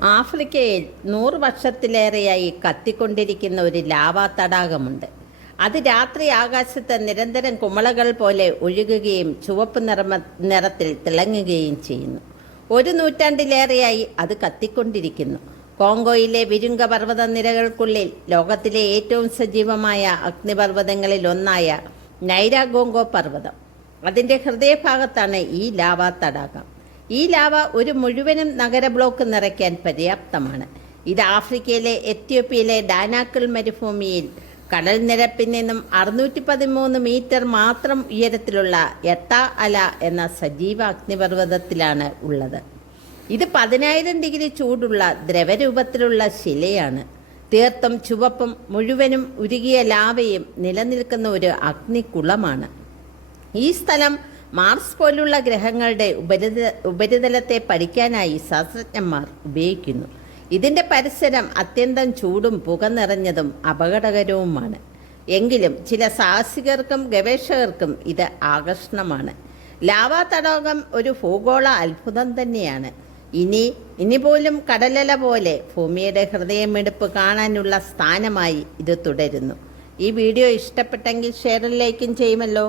ആഫ്രിക്കയിൽ നൂറ് വർഷത്തിലേറെയായി കത്തിക്കൊണ്ടിരിക്കുന്ന ഒരു ലാവാ തടാകമുണ്ട്. അത് രാത്രി ആകാശത്ത് നിരന്തരം കുമളകൾ പോലെ ഒഴുകുകയും ചുവപ്പ് നിറമ നിറത്തിൽ തിളങ്ങുകയും ചെയ്യുന്നു. ഒരു നൂറ്റാണ്ടിലേറെയായി അത് കത്തിക്കൊണ്ടിരിക്കുന്നു. കോങ്കോയിലെ വിരുങ്ക പർവത നിരകൾക്കുള്ളിൽ ലോകത്തിലെ ഏറ്റവും സജീവമായ അഗ്നിപർവതങ്ങളിൽ ഒന്നായ നൈരാഗോങ്കോ പർവതം. അതിന്റെ ഹൃദയഭാഗത്താണ് ഈ ലാവാ തടാകം. ഈ ലാവ ഒരു മുഴുവനും നഗര ബ്ലോക്ക് നിറയ്ക്കാൻ പര്യാപ്തമാണ്. ഇത് ആഫ്രിക്കയിലെ എത്യോപ്യയിലെ ഡാനാക്കിൾ മരുഭൂമിയിൽ കടൽ നിരപ്പിൽ നിന്നും അറുന്നൂറ്റി പതിമൂന്ന് മീറ്റർ മാത്രം ഉയരത്തിലുള്ള എട്ട അല എന്ന സജീവ അഗ്നിപർവതത്തിലാണ് ഉള്ളത്. ഇത് പതിനായിരം ഡിഗ്രി ചൂടുള്ള ദ്രവരൂപത്തിലുള്ള ശിലയാണ്. തീർത്തും ചുവപ്പും മുഴുവനും ഉരുകിയ ലാവയും നിലനിൽക്കുന്ന ഒരു അഗ്നികുളമാണ് ഈ സ്ഥലം മാർസ് പോലുള്ള ഗ്രഹങ്ങളുടെ ഉപരിത ഉപരിതലത്തെ പഠിക്കാനായി ശാസ്ത്രജ്ഞന്മാർ ഉപയോഗിക്കുന്നു. ഇതിന്റെ പരിസരം അത്യന്തം ചൂടും പുക നിറഞ്ഞതും അപകടകരവുമാണ്. എങ്കിലും ചില സാഹസികർക്കും ഗവേഷകർക്കും ഇത് ആകർഷണമാണ്. ലാവാ തടാകം ഒരു ഭൂഗോള അത്ഭുതം തന്നെയാണ്. ഇനി ഇനി പോലും കടലല പോലെ ഭൂമിയുടെ ഹൃദയമെടുപ്പ് കാണാനുള്ള സ്ഥാനമായി ഇത് തുടരുന്നു. ഈ വീഡിയോ ഇഷ്ടപ്പെട്ടെങ്കിൽ ഷെയർ ലൈക്കും ചെയ്യുമല്ലോ.